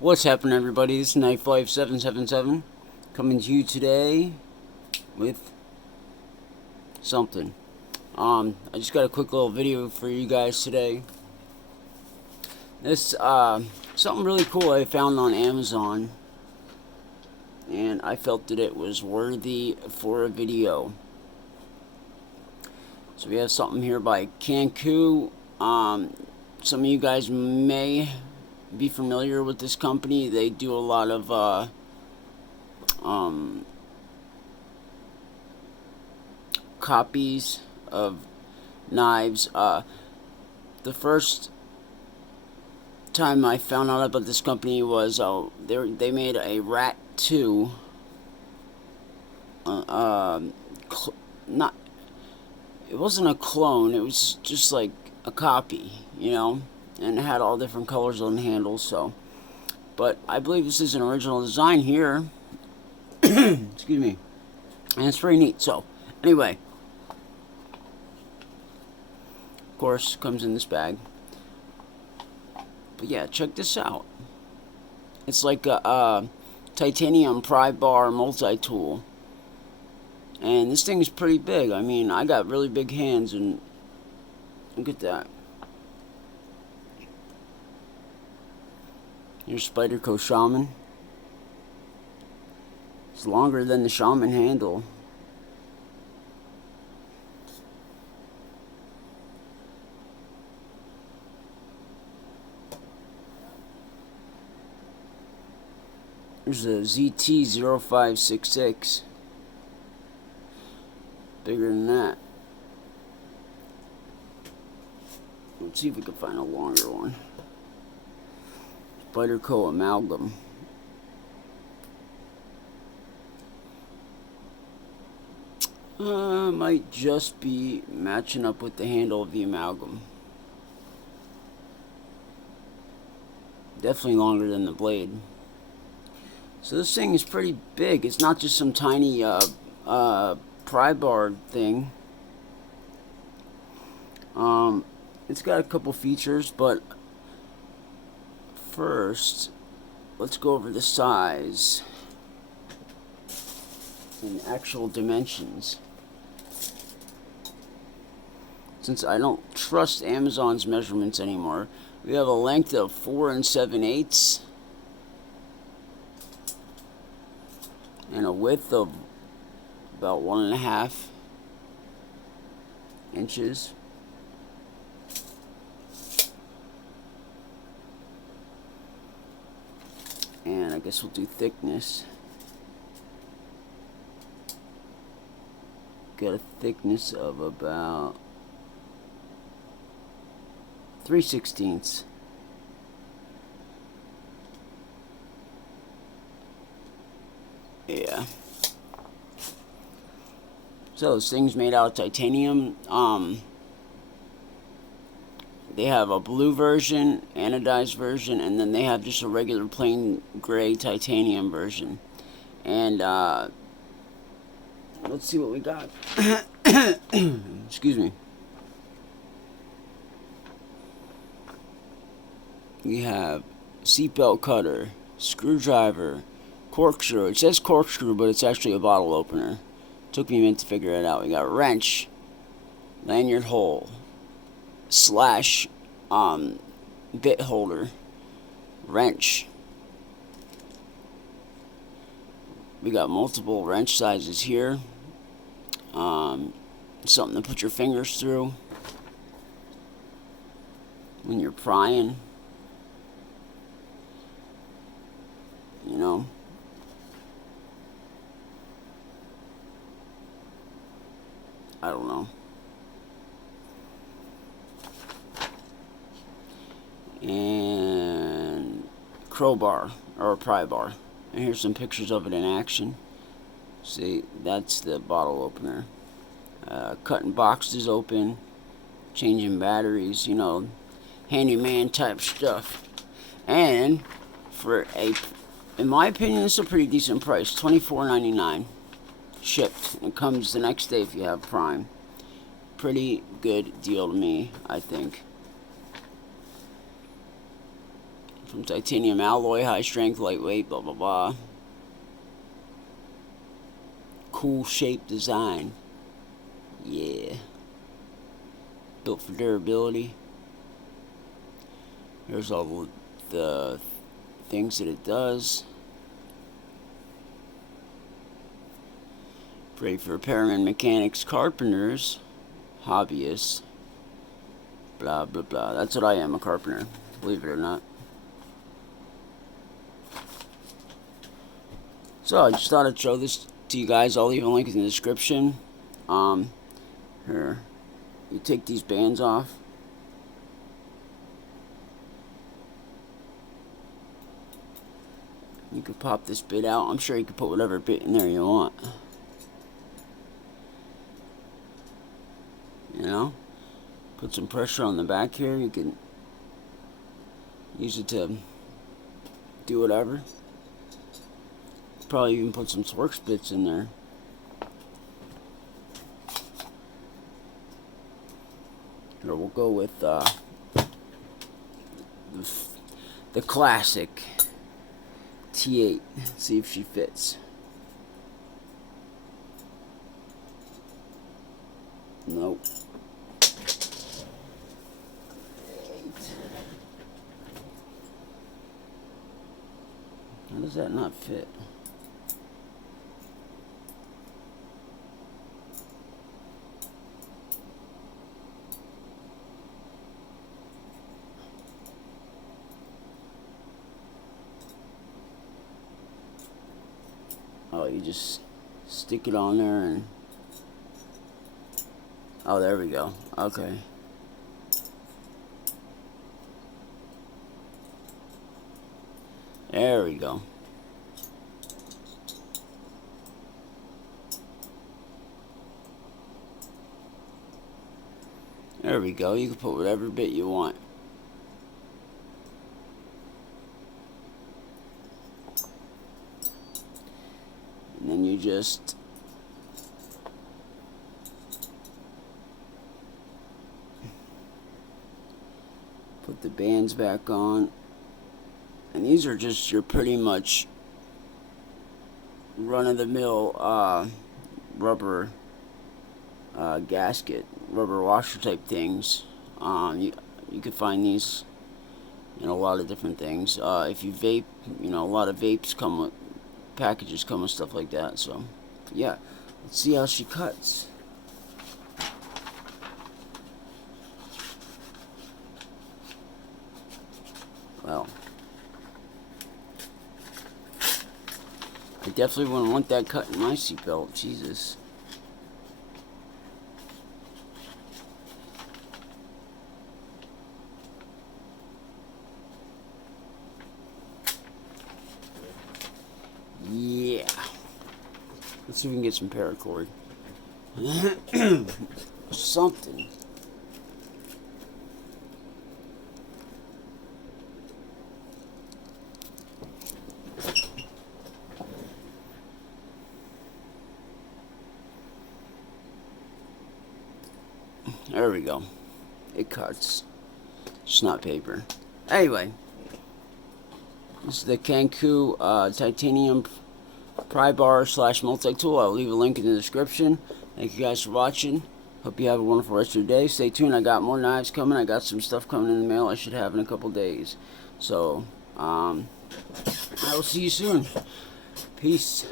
What's happening, everybody? This is Nightlife777 coming to you today with something. I just got a quick little video for you guys today. This something really cool I found on Amazon, and I felt that it was worthy for a video. So we have something here by Canku. Some of you guys may be familiar with this company. They do a lot of copies of knives. The first time I found out about this company was they made a Rat 2. It wasn't a clone. It was just like a copy, you know, and it had all different colors on the handles. So, but I believe this is an original design here. Excuse me, and it's pretty neat. So, anyway, of course, comes in this bag. But yeah, check this out. It's like a titanium pry bar multi-tool. And this thing is pretty big. I mean, I got really big hands, and look at that. Here's Spyderco Shaman. It's longer than the Shaman handle. There's a ZT0566. Bigger than that. Let's see if we can find a longer one. Spyderco Amalgam. Might just be matching up with the handle of the Amalgam. Definitely longer than the blade. So this thing is pretty big. It's not just some tiny pry bar thing. It's got a couple features, but first let's go over the size and actual dimensions, since I don't trust Amazon's measurements anymore. We have a length of 4 7/8 and a width of about 1.5 inches. And I guess we'll do thickness. Got a thickness of about 3/16. Yeah. So this thing's made out of titanium. They have a blue version, anodized version, and then they have just a regular plain gray titanium version. And let's see what we got. Excuse me. We have seatbelt cutter, screwdriver, corkscrew. It says corkscrew, but it's actually a bottle opener. Took me a minute to figure it out. We got wrench, lanyard hole, slash bit holder, wrench. We got multiple wrench sizes here. Something to put your fingers through when you're prying, you know. I don't know. And crowbar, or a pry bar. And here's some pictures of it in action. See, that's the bottle opener. Cutting boxes open, changing batteries, you know, handyman type stuff. And for in my opinion, this is a pretty decent price, $24.99. Shipped. It comes the next day if you have Prime. Pretty good deal to me, I think. From titanium alloy, high strength, lightweight, blah blah blah. Cool shape design. Yeah. Built for durability. There's all the things that it does. Great for repairmen, mechanics, carpenters, hobbyists. Blah blah blah. That's what I am, a carpenter. Believe it or not. So I just thought I'd show this to you guys. I'll leave a link in the description. Here, you take these bands off. You could pop this bit out. I'm sure you could put whatever bit in there you want. You know, put some pressure on the back here. You can use it to do whatever. Probably even put some Torx bits in there. Here, we'll go with the classic T8. See if she fits. Nope. How does that not fit? Oh, you just stick it on there and... Oh, there we go. Okay. There we go. There we go. You can put whatever bit you want. And then you just put the bands back on. And these are just your pretty much run-of-the-mill rubber gasket, rubber washer type things. You can find these in a lot of different things. If you vape, you know, a lot of vapes come with packages, come with stuff like that. So yeah, let's see how she cuts. Well, I definitely wouldn't want that cut in my seatbelt. Jesus. Yeah. Let's see if we can get some paracord. Something. There we go. It cuts. It's not paper. Anyway. This is the Canku titanium pry bar / multi-tool. I'll leave a link in the description. Thank you guys for watching. Hope you have a wonderful rest of your day. Stay tuned. I got more knives coming. I got some stuff coming in the mail I should have in a couple days. So, I will see you soon. Peace.